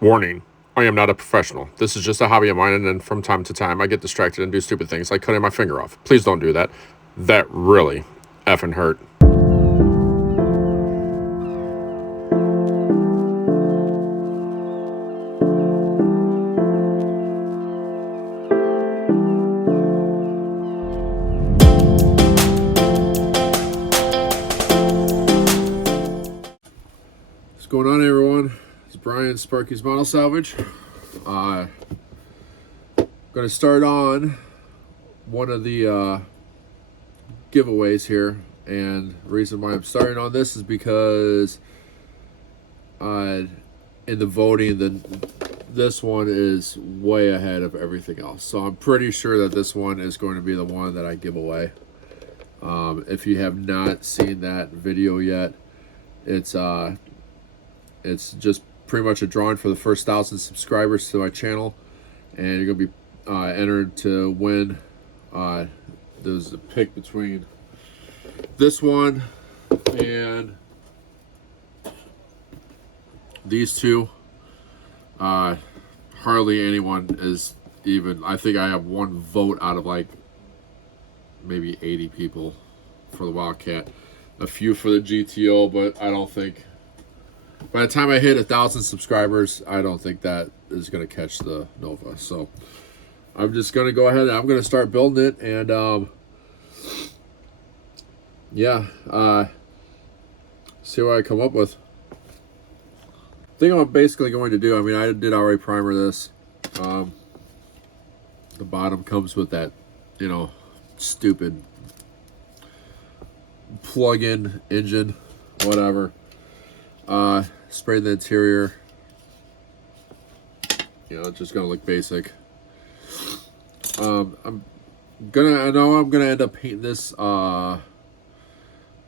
Warning, I am not a professional. This is just a hobby of mine, and then from time to time I get distracted and do stupid things like cutting my finger off. Please don't do that. That really effing hurt. What's going on, everyone? It's Brian, Sparky's Model Salvage. Going to start on one of the giveaways here, and the reason why I'm starting on this is because in the voting, this one is way ahead of everything else. So I'm pretty sure that this one is going to be the one that I give away. If you have not seen that video yet, it's just pretty much a drawing for the first 1,000 subscribers to my channel, and you're gonna be entered to win. There's a pick between this one and these two. Hardly anyone is even. I think I have one vote out of like maybe 80 people for the Wildcat, a few for the GTO, but I don't think by the time I hit 1,000 subscribers, I don't think that is going to catch the Nova. So I'm just going to go ahead and I'm going to start building it, and see what I come up with. I think I'm basically going to do, I mean, I did already primer this. The bottom comes with that, stupid plug-in engine, whatever. Spray the interior. It's just gonna look basic. I know I'm gonna end up painting this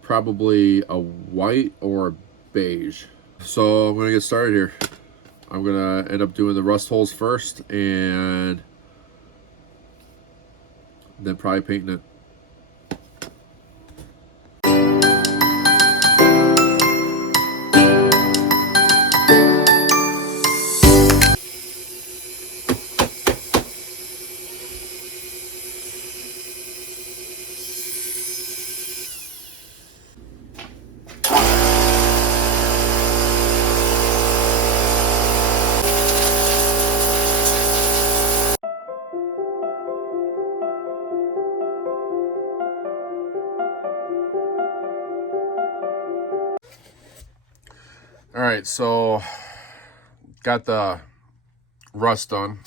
probably a white or a beige. So I'm gonna get started here. I'm gonna end up doing the rust holes first, and then probably painting it. All right, so got the rust done.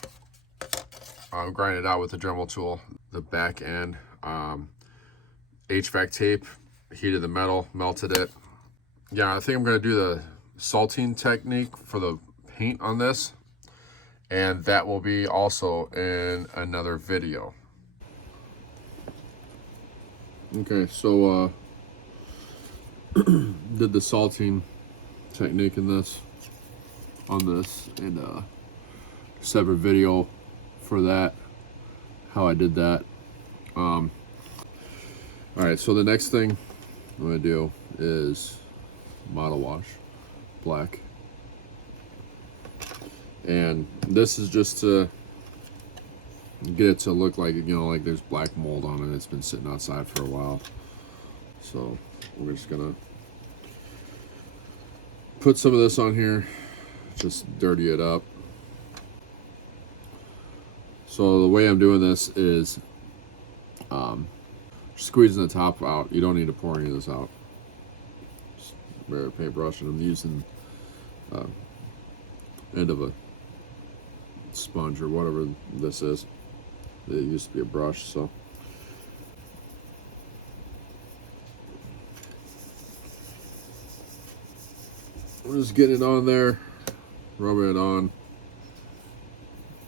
Grind it out with the Dremel tool. The back end, HVAC tape, heated the metal, melted it. Yeah, I think I'm gonna do the salting technique for the paint on this, and that will be also in another video. Okay, so did the salting technique in this on this, and separate video for that, how I did that. All right, so the next thing I'm gonna do is model wash black, and this is just to get it to look like, like there's black mold on it. It's been sitting outside for a while, so we're just gonna put some of this on here, just dirty it up. So the way I'm doing this is squeezing the top out. You don't need to pour any of this out. Just bare paintbrush, and I'm using end of a sponge or whatever this is. It used to be a brush, so. I'm just getting it on there, rubbing it on,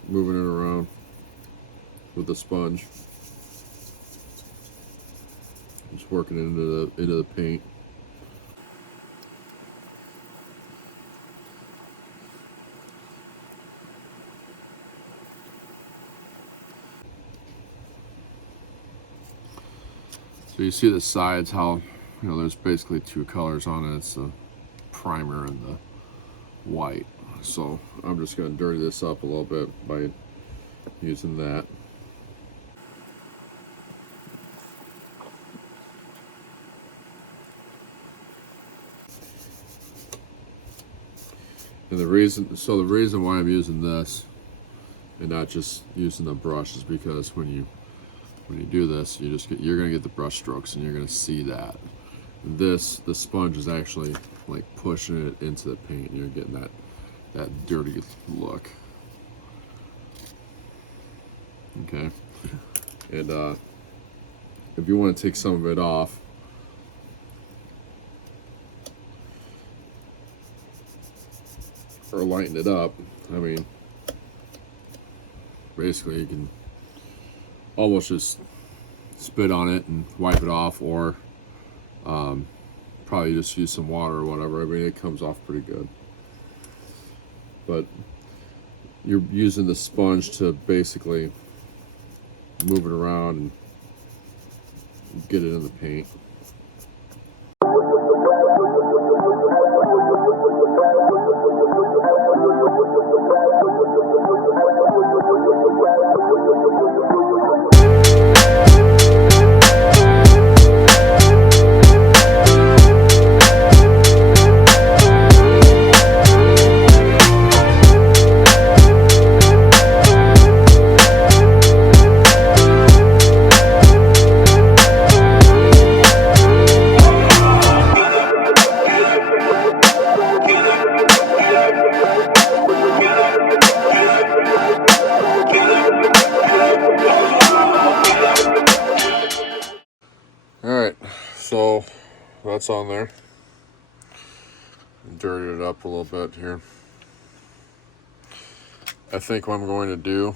moving it around with the sponge. Just working it into the paint. So you see the sides, how there's basically two colors on it. It's the primer and the white. So I'm just going to dirty this up a little bit by using that. And the reason why I'm using this and not just using the brush is because when you do this, you're gonna get the brush strokes and you're gonna see that. And the sponge is actually like pushing it into the paint and you're getting that dirty look. Okay. And if you want to take some of it off, or lighten it up, I mean, basically you can almost just spit on it and wipe it off, or probably just use some water or whatever. I mean, it comes off pretty good. But you're using the sponge to basically move it around and get it in the paint. Alright, so that's on there. Dirty it up a little bit here. I think what I'm going to do,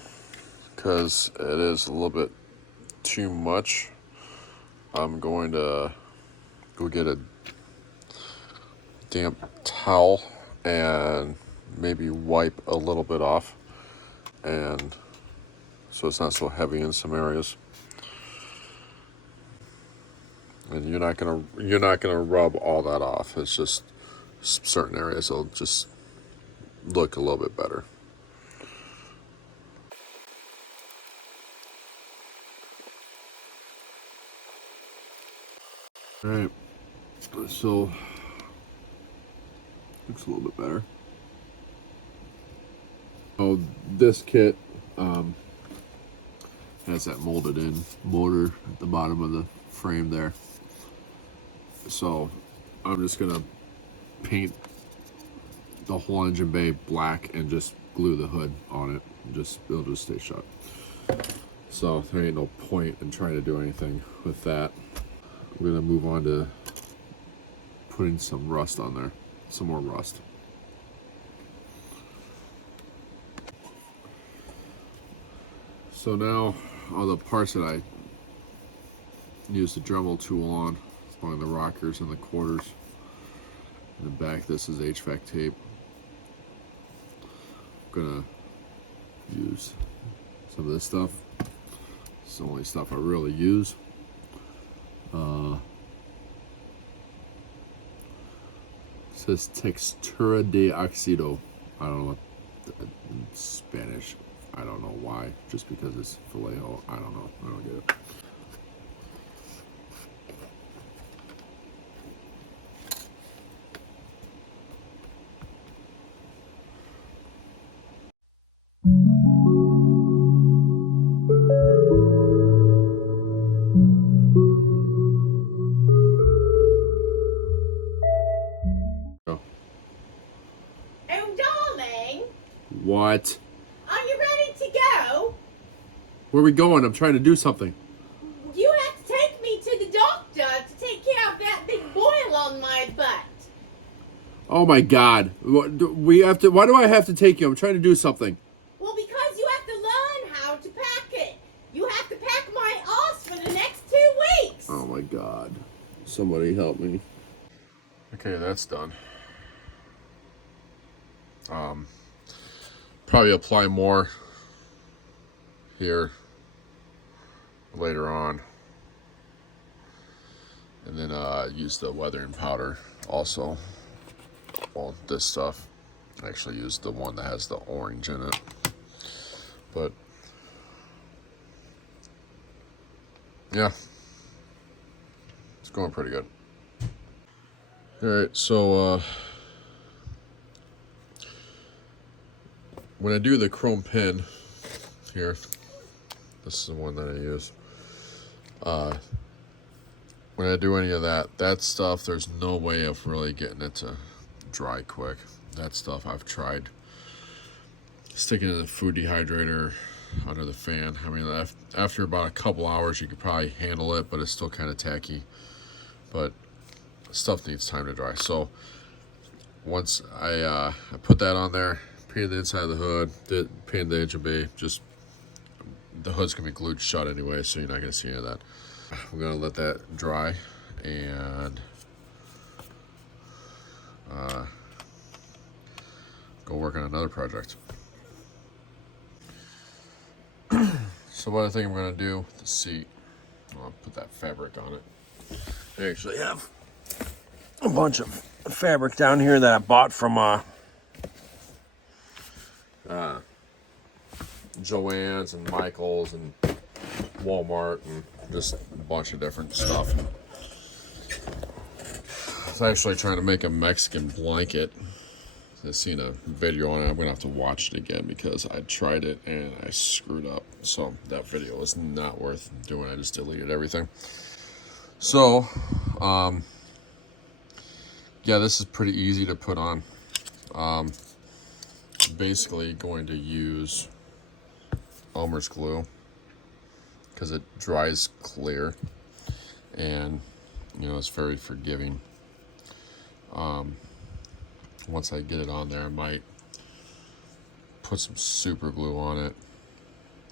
because it is a little bit too much, I'm going to go get a damp towel and maybe wipe a little bit off, and so it's not so heavy in some areas. And you're not gonna rub all that off. It's just certain areas will just look a little bit better. All right, so looks a little bit better. Oh, this kit has that molded in motor at the bottom of the frame there. So I'm just gonna paint the whole engine bay black and just glue the hood on it. It'll just stay shut. So there ain't no point in trying to do anything with that. We're gonna move on to putting some rust on there, some more rust. So now all the parts that I used the Dremel tool on the rockers and the quarters. In the back, this is HVAC tape. I'm gonna use some of this stuff. It's the only stuff I really use. It says Textura de Oxido. I don't know what in Spanish. I don't know why. Just because it's Vallejo. I don't know. I don't get it. What? Are you ready to go? Where are we going? I'm trying to do something. You have to take me to the doctor to take care of that big boil on my butt. Oh my God! Why do I have to take you? I'm trying to do something. Well, because you have to learn how to pack it. You have to pack my ass for the next 2 weeks. Oh my God! Somebody help me. Okay, that's done. Probably apply more here later on, and then use the weathering powder also. Well, this stuff I actually used the one that has the orange in it. But yeah, it's going pretty good. All right, so when I do the chrome pin here, this is the one that I use. When I do any of that stuff, there's no way of really getting it to dry quick. That stuff I've tried sticking it in the food dehydrator under the fan. I mean, after about a couple hours, you could probably handle it, but it's still kind of tacky. But stuff needs time to dry. So once I put that on there, painted the inside of the hood, painted the HB, just the hood's gonna be glued shut anyway, so you're not gonna see any of that. I'm gonna let that dry and go work on another project. So what I think I'm gonna do with the seat, I'll put that fabric on it. I actually have a bunch of fabric down here that I bought from Joann's and Michael's and Walmart and just a bunch of different stuff. I was actually trying to make a Mexican blanket. I've seen a video on it. I'm gonna have to watch it again because I tried it and I screwed up. So that video was not worth doing. I just deleted everything. So, yeah, this is pretty easy to put on. Basically going to use Elmer's glue because it dries clear and it's very forgiving. Once I get it on there, I might put some super glue on it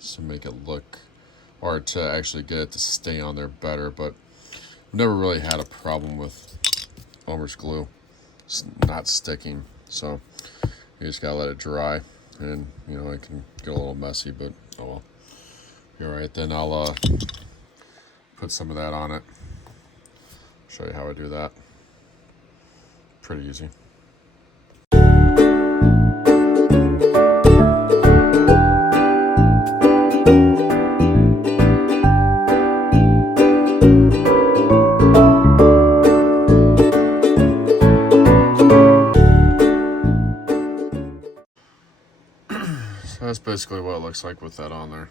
to make it look, or to actually get it to stay on there better. But I've never really had a problem with Elmer's glue. It's not sticking, so you just gotta let it dry, and it can get a little messy, but oh well. All right, then I'll put some of that on it. Show you how I do that. Pretty easy. So that's basically what it looks like with that on there.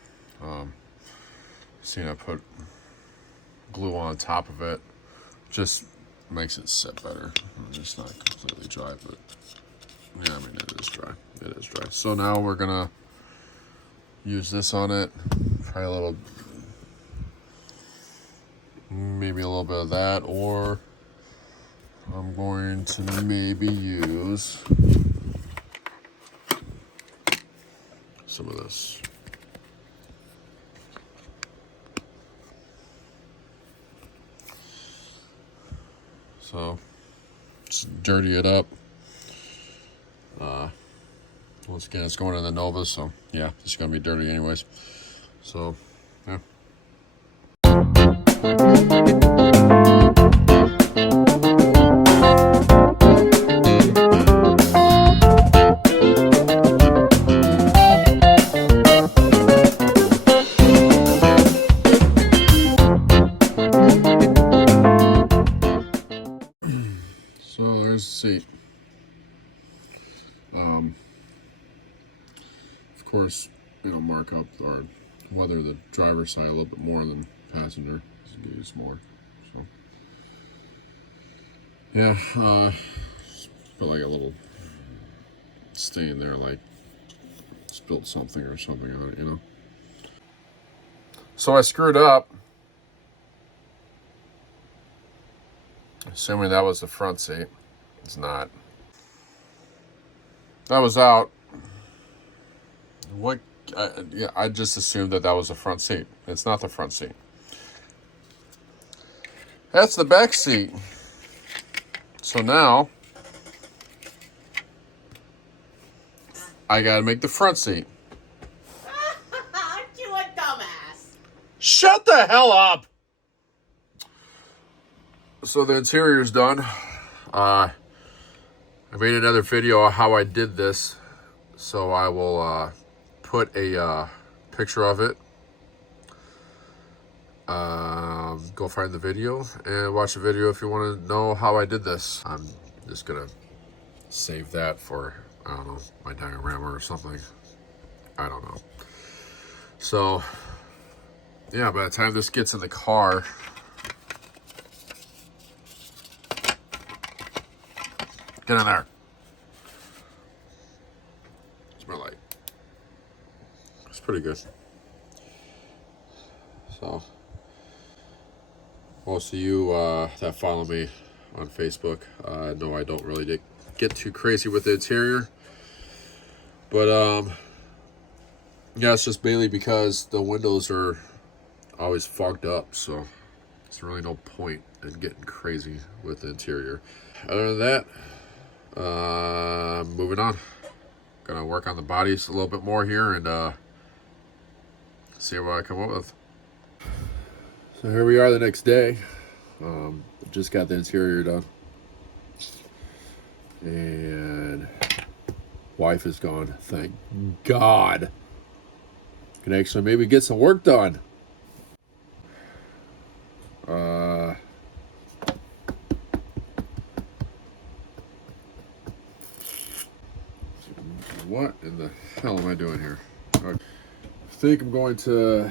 I put glue on top of it, just makes it sit better. It's not completely dry, but yeah, I mean, it is dry. It is dry. So now we're gonna use this on it. Probably maybe a little bit of that, or I'm going to maybe use some of this. So just dirty it up. Once again, it's going in the Nova, so yeah, it's gonna be dirty anyways. So yeah. So there's the seat. Of course, mark up or weather the driver's side a little bit more than passenger. Just use more. So yeah, put like a little stain there, like spilled something or something on it, So I screwed up. Assuming that was the front seat. It's not. That was out. What? I just assumed that was the front seat. It's not the front seat. That's the back seat. So now I gotta make the front seat. Aren't you a dumbass? Shut the hell up! So the interior's done. I made another video on how I did this, so I will put a picture of it. Go find the video and watch the video if you want to know how I did this. I'm just gonna save that for, I don't know, my diorama or something. I don't know. So yeah, by the time this gets in the car, get in there. It's my light. It's pretty good. So most of you that follow me on Facebook know I don't really get too crazy with the interior, but yeah, it's just mainly because the windows are always fogged up, so there's really no point in getting crazy with the interior. Other than that, moving on. Gonna work on the bodies a little bit more here and see what I come up with. So here we are the next day. Just got the interior done. And wife is gone. Thank God. Can actually maybe get some work done. What in the hell am I doing here? I think I'm going to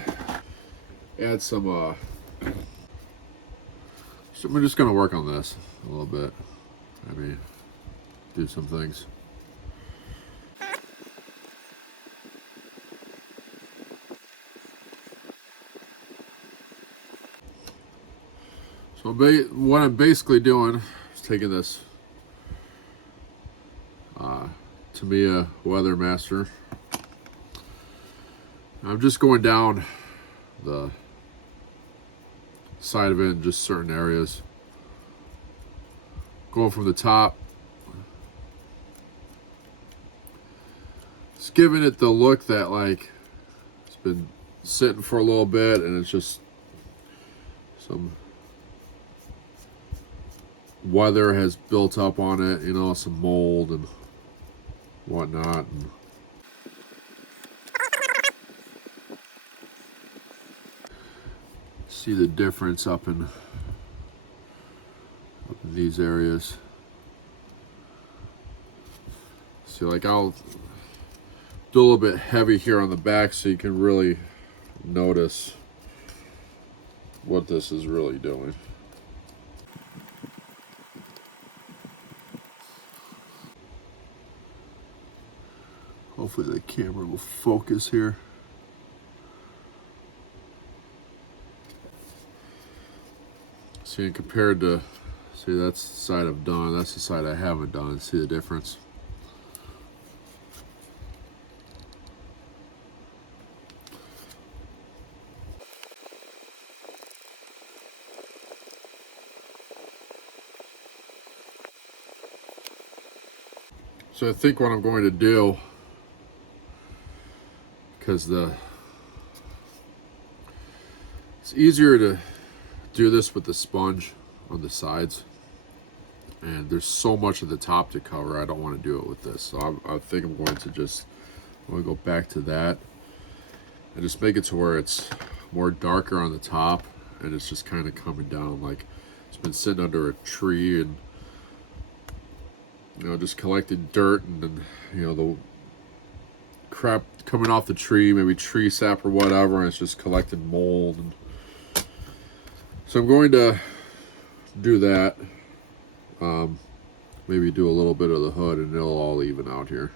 add some so I'm just going to work on this a little bit. Maybe do some things. So what I'm basically doing is taking this Tamiya Weathermaster. I'm just going down the side of it in just certain areas. Going from the top. It's giving it the look that like it's been sitting for a little bit and it's just some weather has built up on it, you know, some mold and whatnot. And see the difference up in these areas. See, like I'll do a little bit heavy here on the back so you can really notice what this is really doing. Hopefully the camera will focus here. See, compared to, see, that's the side I've done, that's the side I haven't done. See the difference? So I think what I'm going to do, because it's easier to do this with the sponge on the sides, and there's so much of the top to cover. I don't want to do it with this, so I think I'm going to go back to that and just make it to where it's more darker on the top and it's just kind of coming down like it's been sitting under a tree and, you know, just collected dirt and then, you know, the crap coming off the tree, maybe tree sap or whatever, and it's just collected mold. And so I'm going to do that. Maybe do a little bit of the hood and it'll all even out here.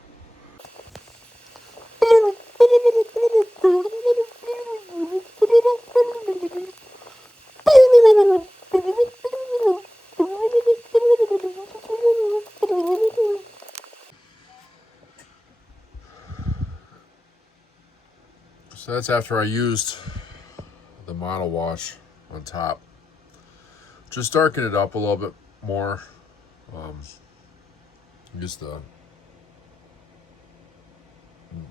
So that's after I used the model wash on top. Just darken it up a little bit more. Use the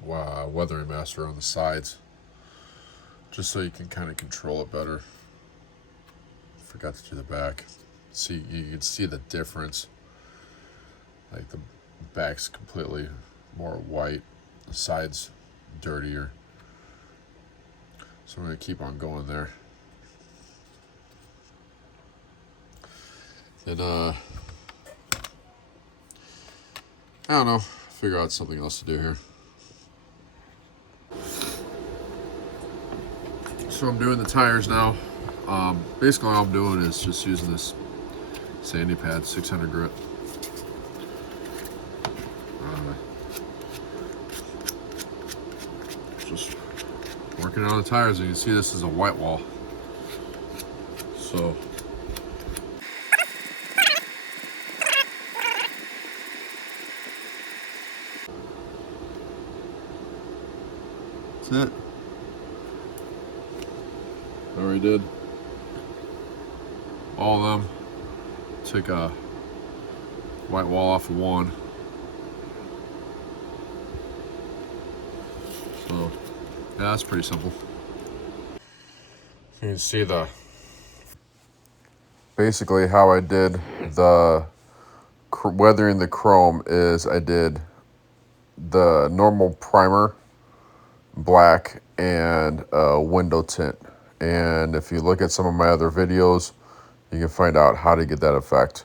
weathering master on the sides, just so you can kind of control it better. Forgot to do the back. See, you can see the difference. Like the back's completely more white, the side's dirtier. So I'm going to keep on going there. And I don't know, figure out something else to do here. So I'm doing the tires now. Basically all I'm doing is just using this sandy pad, 600 grit. Just working on the tires. You can see this is a white wall. So that's it. Already did all of them. Took a white wall off of one. So yeah, that's pretty simple. You can see basically how I did the weathering the chrome is I did the normal primer, black, and window tint. And if you look at some of my other videos, you can find out how to get that effect.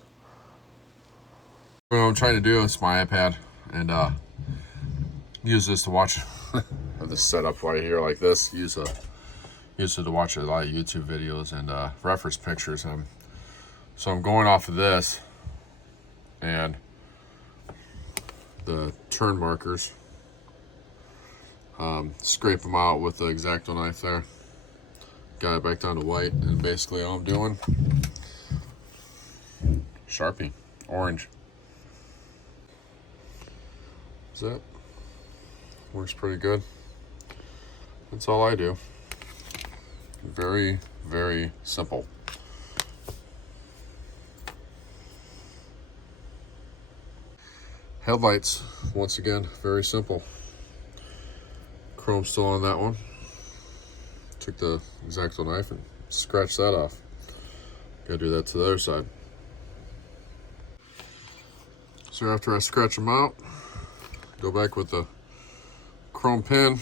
What I'm trying to do is my iPad and use this to watch this setup right here like this. Use it to watch a lot of YouTube videos and reference pictures. So I'm going off of this and the turn markers. Scrape them out with the X-Acto knife there. Got it back down to white, and basically all I'm doing, Sharpie, orange. Is that? Works pretty good. That's all I do. Very, very simple. Headlights, once again, very simple. Chrome still on that one. Took the X-Acto knife and scratched that off. Gotta do that to the other side. So after I scratch them out, go back with the chrome pin.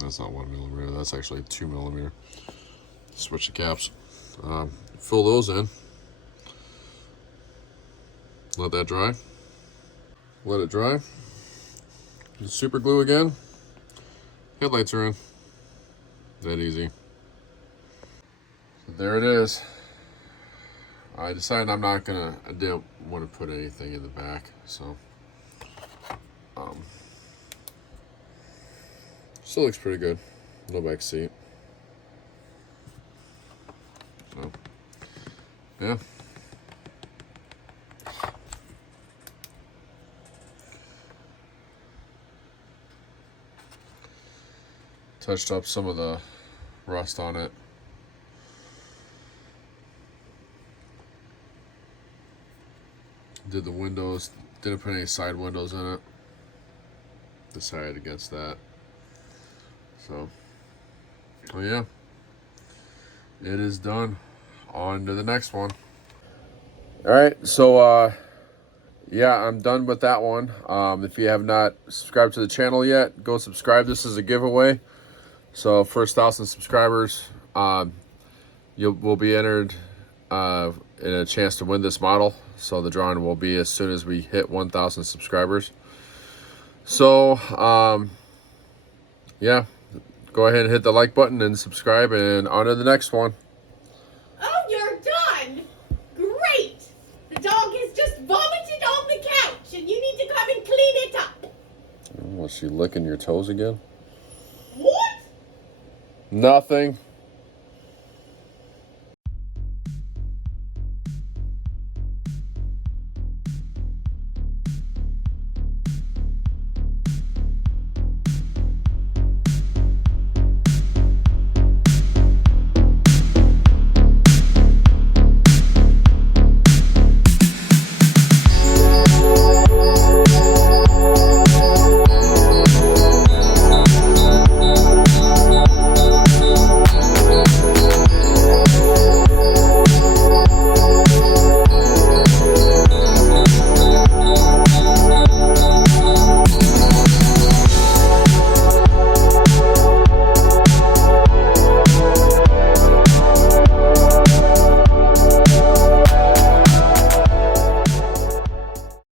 That's not 1mm, that's actually 2mm. Switch the caps. Fill those in. Let that dry. Let it dry. Super glue again. Headlights are in. That easy. So there it is. I decided I didn't want to put anything in the back, so still looks pretty good. No back seat. So yeah. Touched up some of the rust on it. Did the windows, didn't put any side windows in it. Decided against that. So, oh yeah. It is done. On to the next one. Alright, so yeah, I'm done with that one. If you have not subscribed to the channel yet, go subscribe. This is a giveaway. So first 1,000 subscribers, you will be entered in a chance to win this model. So the drawing will be as soon as we hit 1,000 subscribers. So yeah, go ahead and hit the like button and subscribe, and on to the next one. Oh, you're done? Great! The dog has just vomited on the couch, and you need to come and clean it up. Was she licking your toes again? What? Nothing.